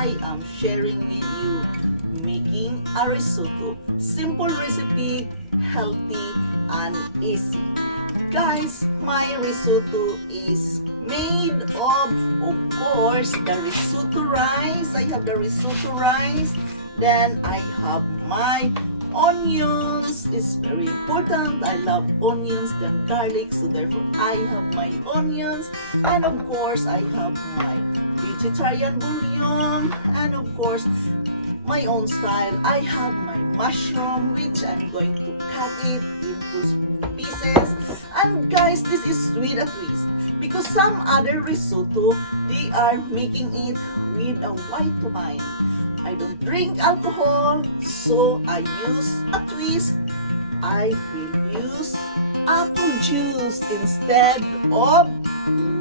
I am sharing with you making a risotto. Simple recipe, healthy and easy. Guys, my risotto is made of course, the risotto rice. I have the risotto rice. Then I have my onions. It's very important. I love onions and garlic, so therefore I have my onions. And of course, I have my vegetarian bouillon. And of course, my own style, I have my mushroom, which I'm going to cut it into pieces. And guys, this is with a twist, because some other risotto, they are making it with a white wine. I don't drink alcohol, so I use a twist. I will use apple juice instead of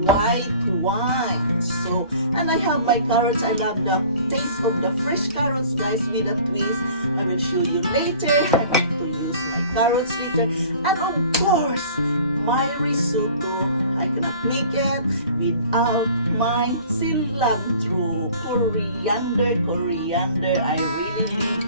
white wine. So, and I have my carrots. I love the taste of the fresh carrots, guys, with a twist. I will show you later. I'm going to use my carrots later. And of course, my risotto, I cannot make it without my cilantro, coriander. I really live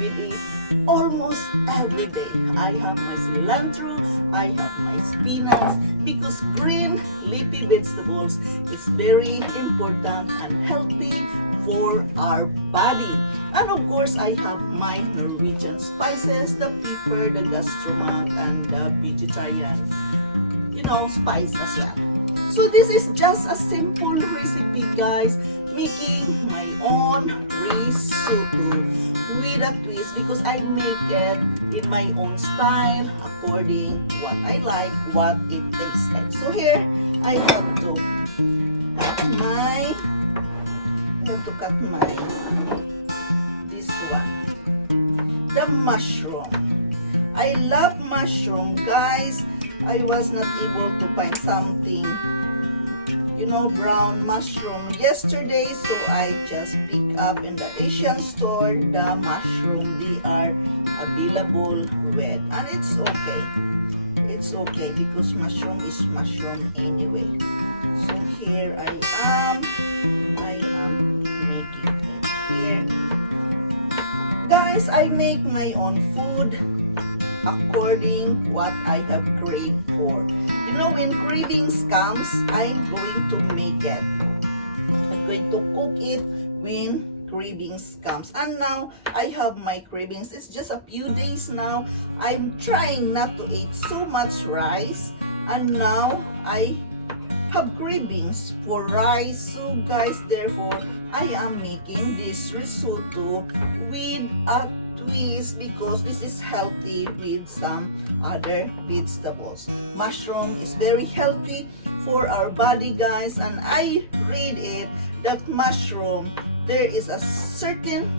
with it almost every day. I have my cilantro, I have my spinach, because green leafy vegetables is very important and healthy for our body. And of course, I have my Norwegian spices, the pepper, the gastromat, and the vegetarian, spice as well. So this is just a simple recipe, guys, making my own risotto with a twist, because I make it in my own style according what I like, what it tastes like. So here I have to cut my this one, the mushroom. I love mushroom, guys. I was not able to find something, brown mushroom yesterday, so I just picked up in the Asian store the mushroom. They are available red, and it's okay. It's okay because mushroom is mushroom anyway. So here I am making it here. Guys, I make my own food according what I have craved for. When cravings comes, I'm going to make it. I'm going to cook it when cravings comes. And now I have my cravings. It's just a few days now. I'm trying not to eat so much rice, and now I have cravings for rice. So guys, therefore I am making this risotto with a twist, because this is healthy with some other vegetables. Mushroom is very healthy for our body, guys, and I read it that mushroom, there is a certain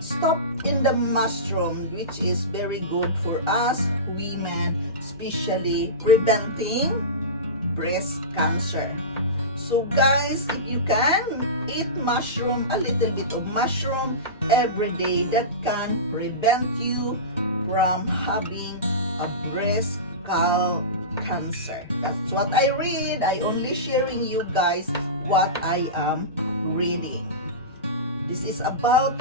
stuff in the mushroom which is very good for us women, especially preventing breast cancer. So guys, if you can eat mushroom, a little bit of mushroom every day, that can prevent you from having a breast cancer. That's what I read. I only sharing you guys what I am reading. This is about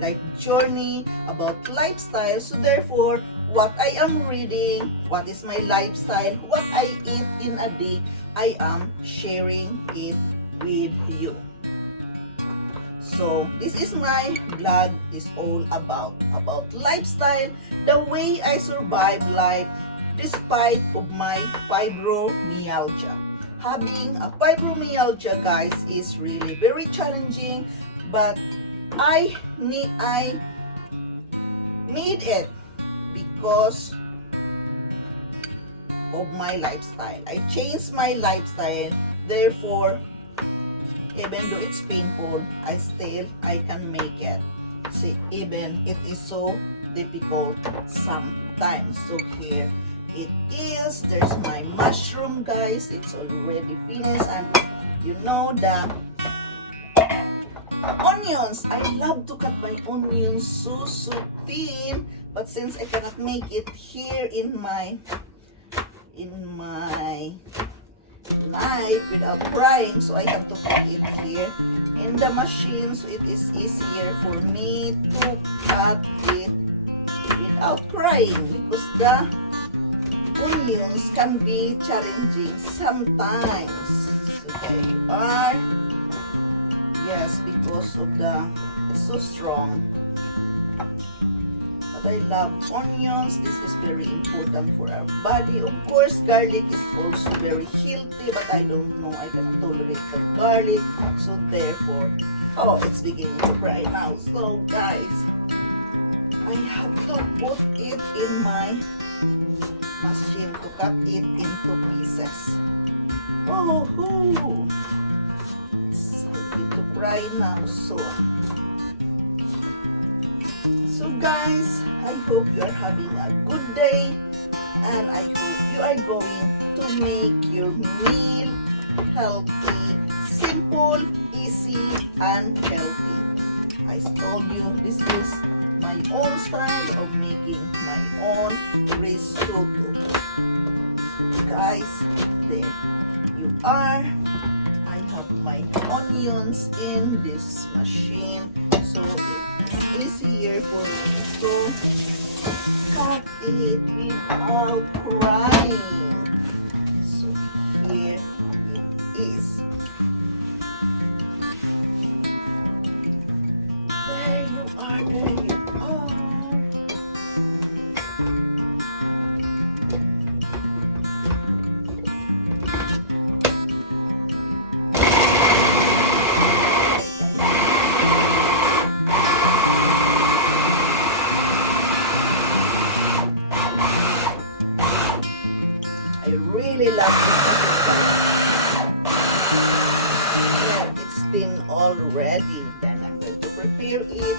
like journey, about lifestyle. So therefore, what I am reading, what is my lifestyle, what I eat in a day, I am sharing it with you. So this is my vlog, is all about lifestyle, the way I survive life despite of my fibromyalgia. Having a fibromyalgia, guys, is really very challenging, but I made it because of my lifestyle. I changed my lifestyle. Therefore, even though it's painful, I can make it. See, even it is so difficult sometimes. So here it is. There's my mushroom, guys. It's already finished, and the onions. I love to cut my onions so thin, but since I cannot make it here in my knife without crying, so I have to put it here in the machine so it is easier for me to cut it without crying, because the onions can be challenging sometimes. So there you are. Yes, because of it's so strong. But I love onions. This is very important for our body. Of course, garlic is also very healthy, but I don't know. I cannot tolerate the garlic. So therefore, oh, it's beginning to cry now. So guys, I have to put it in my machine to cut it into pieces. Oh, it's beginning to cry now soon. So guys, I hope you are having a good day, and I hope you are going to make your meal healthy, simple, easy, and healthy. I told you this is my own style of making my own risotto. So guys, there you are. I have my onions in this machine, so it's easier for me to cut it without crying. So here it is. There you are, there you are. I really love this. Yeah, it's thin already. Then I'm going to prepare it.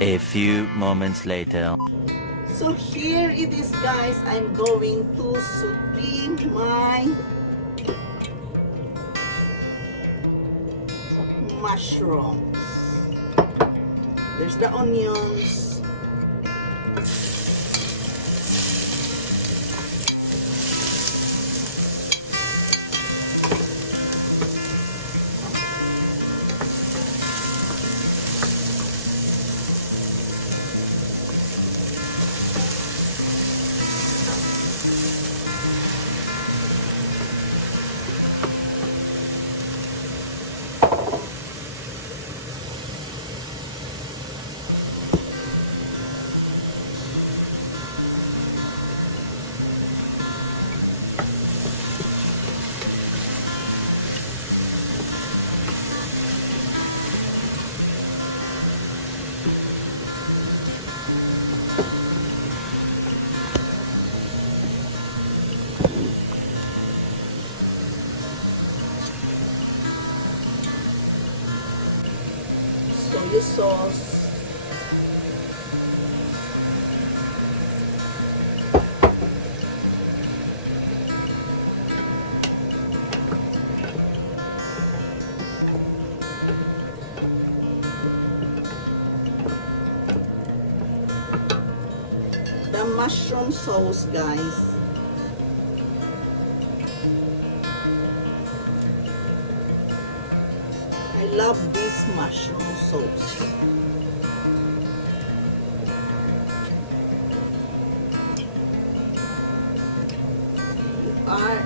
A few moments later. So here it is, guys. I'm going to saute my mushrooms. There's the onions. Soy sauce. The mushroom sauce, guys. I love this mushroom sauce. You are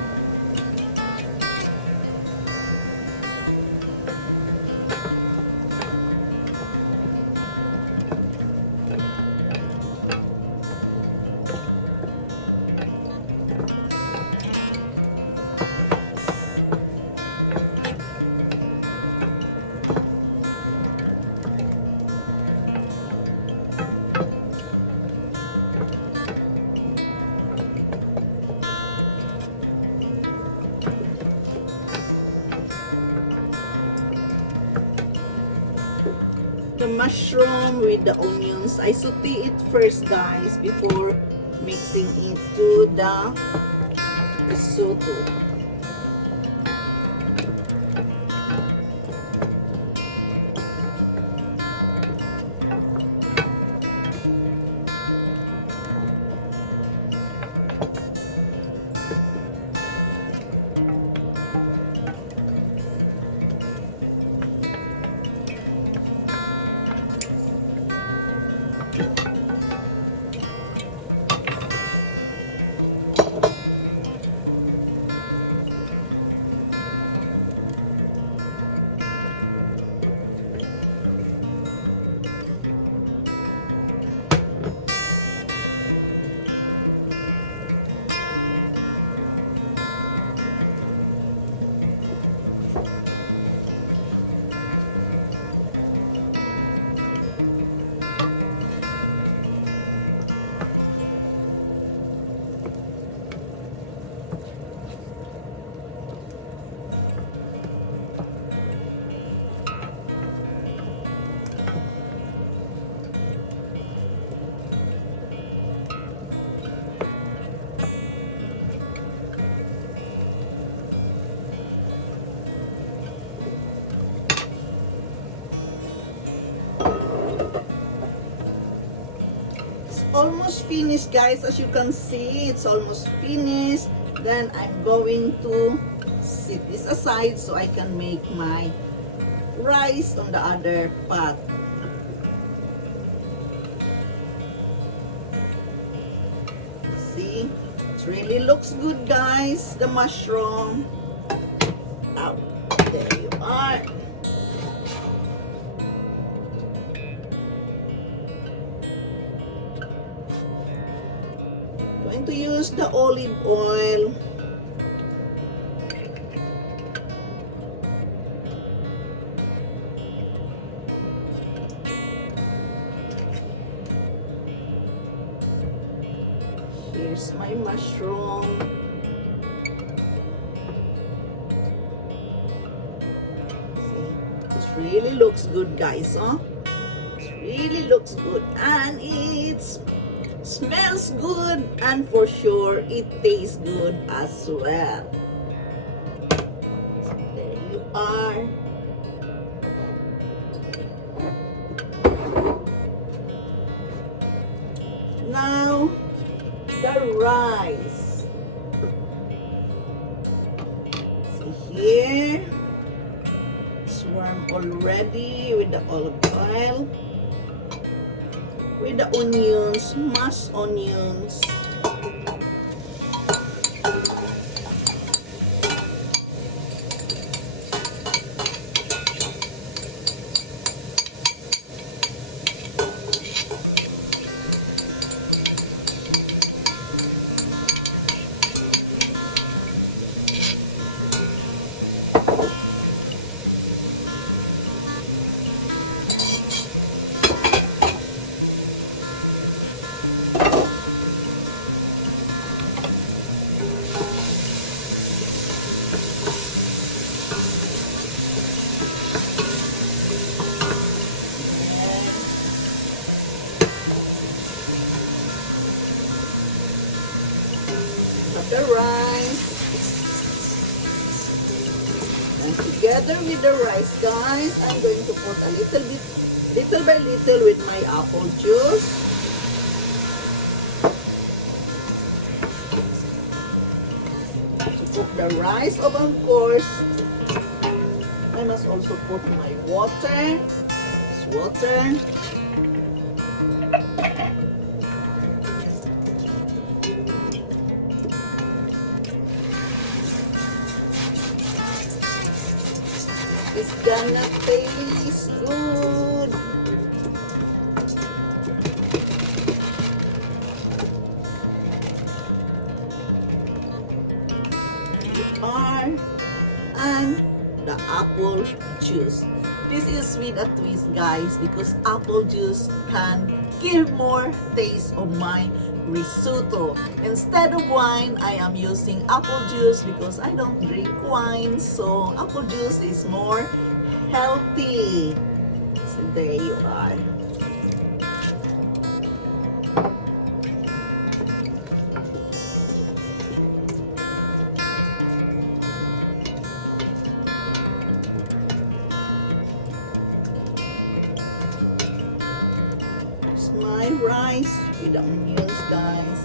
the mushroom with the onions. I saute it first, guys, before mixing it to the risotto. almost finished, guys. As you can see, it's almost finished. Then I'm going to set this aside so I can make my rice on the other pot. See, it really looks good, guys. The mushroom. Oh, there you are. Going to use the olive oil. Here's my mushroom. See, it really looks good, guys, huh? It really looks good, and it smells good, and for sure it tastes good as well. So there you are. Now the rice. See here, it's warm already with the olive oil, with the onions, mashed onions. The rice, and together with the rice, guys, I'm going to put a little by little with my apple juice. To cook the rice, of course, I must also put my water. This water. It's gonna taste good. And the apple juice. This is with a twist, guys, because apple juice can give more taste of my risotto. Instead of wine, I am using apple juice because I don't drink wine, so apple juice is more healthy. So there you are. Here's my rice with the onions, guys.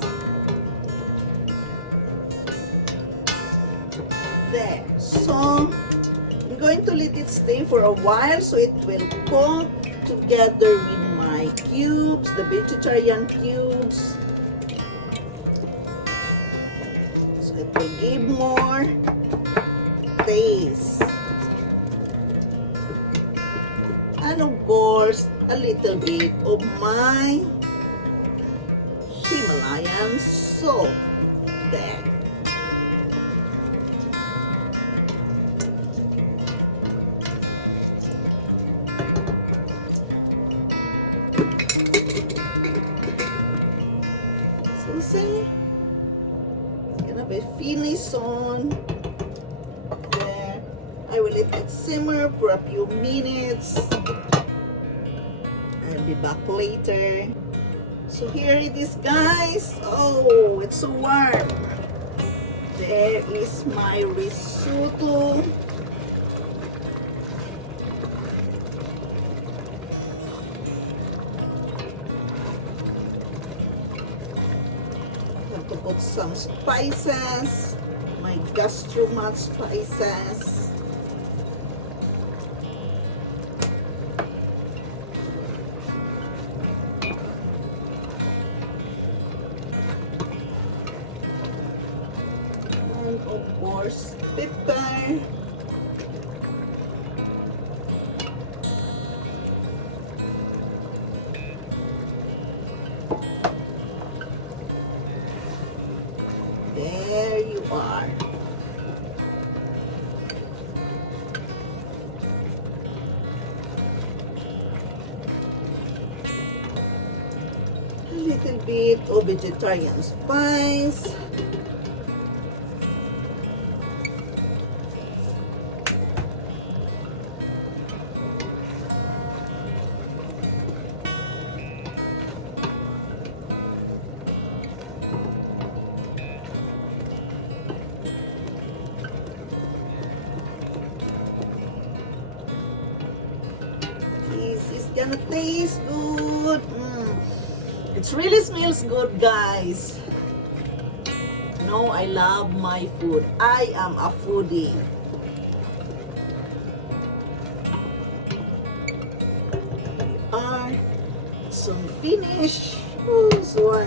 There. So I'm going to let it stay for a while so it will cook together with my cubes, the vegetarian cubes. So it will give more taste. And of course, a little bit of my Himalayan salt there. So see, it's gonna be finished on there. I will let it simmer for a few minutes. I'll be back later. So here it is, guys. Oh, it's so warm. There is my risotto. put some spices, my gastromat spices. And of course, pepper. There you are. A little bit of vegetarian spice. This is gonna taste good. It really smells good, guys. No, I love my food. I am a foodie. Here we are. Soon finish. Oh, so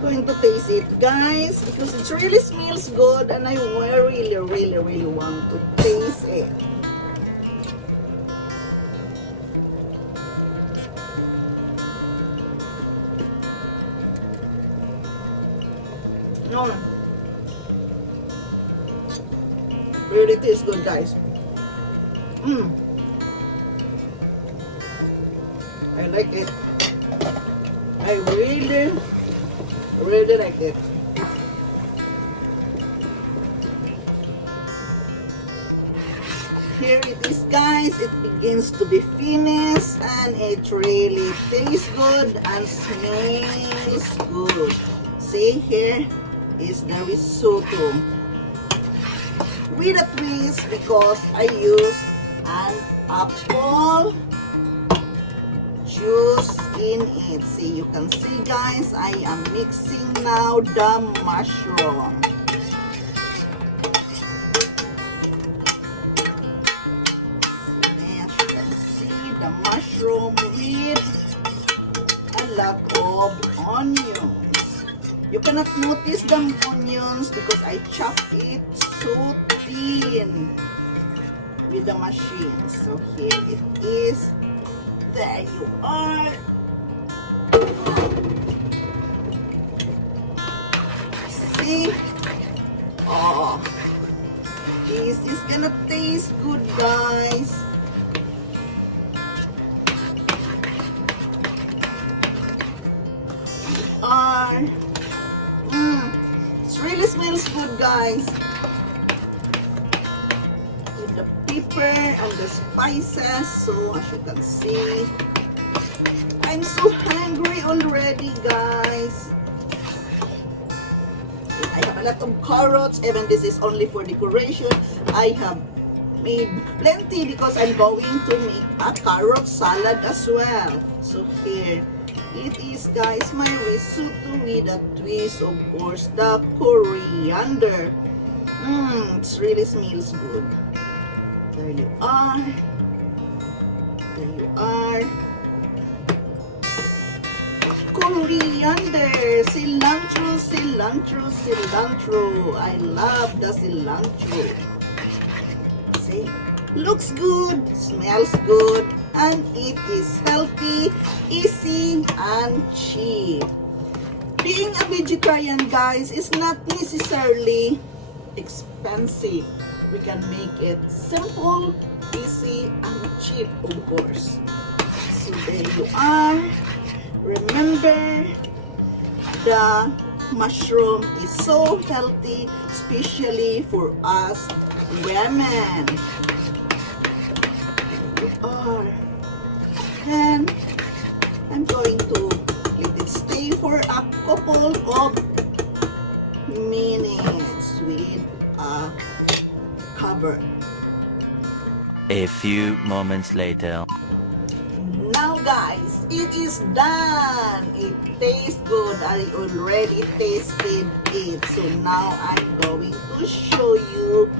going to taste it, guys, because it really smells good and I really want to taste it. No, really tastes good, guys. I like it. I really like it. Here it is, guys. It begins to be finished and it really tastes good and smells good. See, here is the risotto with a twist because I use an apple juice in it. See, you can see, guys, I am mixing now the mushroom. As you can see, the mushroom with a lot of onions. You cannot notice the onions because I chop it so thin with the machine. So here it is. There you are. See? Oh, this is gonna taste good, guys. It really smells good, guys. With the pepper and the spices. So as you can see, I'm so hungry already, guys. I have a lot of carrots. Even this is only for decoration. I have made plenty because I'm going to make a carrot salad as well. So here it is, guys, my risotto with a twist, of course, the coriander. It really smells good. There you are. There you are. Coriander, cilantro, cilantro, cilantro. I love the cilantro. See, looks good, smells good, and it is healthy, easy, and cheap. Being a vegetarian, guys, is not necessarily expensive. We can make it simple, easy, and cheap, of course. So there you are. Remember, the mushroom is so healthy, especially for us women. There you are. And I'm going to for a couple of minutes with a cover. A few moments later. Now guys, it is done. It tastes good. I already tasted it. So now I'm going to show you.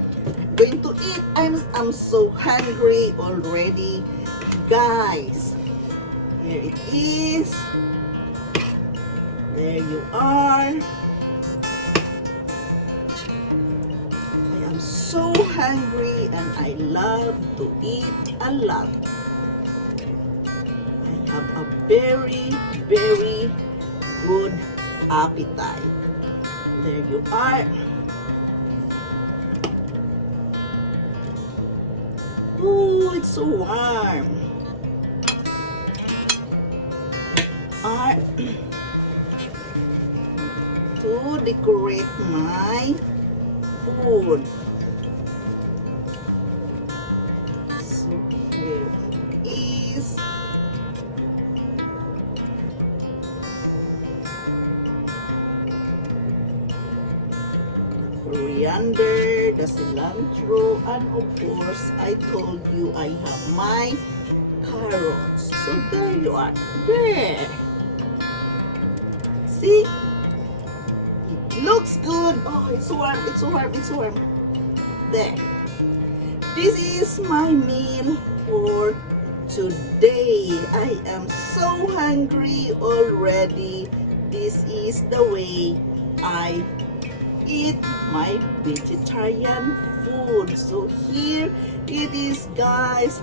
Going to eat. I'm so hungry already. Guys, here it is. There you are. I am so hungry and I love to eat a lot. Have a very, very good appetite. There you are. Oh, it's so warm. To decorate my food. So here it is. Coriander, the cilantro, and of course, I told you I have my carrots. So there you are. There. See? It looks good. Oh, it's warm, it's warm, it's warm. There. This is my meal for today. I am so hungry already. This is the way I eat my vegetarian food. So here it is, guys.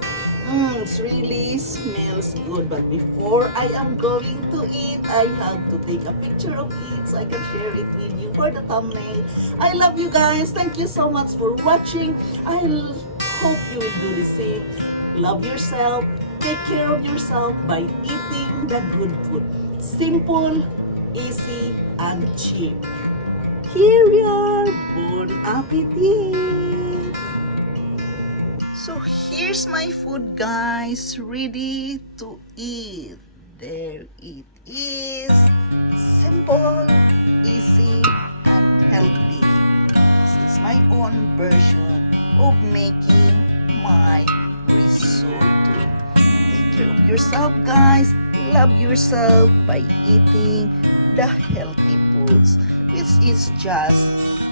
It really smells good. But before I am going to eat, I have to take a picture of it so I can share it with you for the thumbnail. I love you guys. Thank you so much for watching. I hope you will do the same. Love yourself. Take care of yourself by eating the good food. Simple, easy, and cheap. Here we are, bon appetit! So here's my food, guys, ready to eat. There it is, simple, easy, and healthy. This is my own version of making my risotto. Take care of yourself, guys. Love yourself by eating the healthy foods, which is just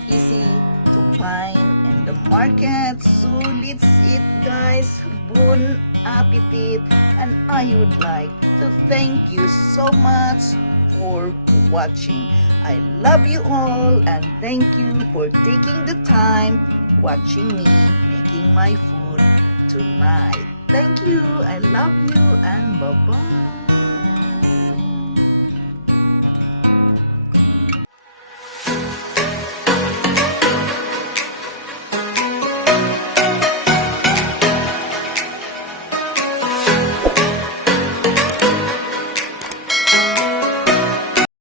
easy to find in the market. So let's eat, guys. Bon appetit. And I would like to thank you so much for watching. I love you all and thank you for taking the time watching me making my food tonight. Thank you. I love you and bye-bye.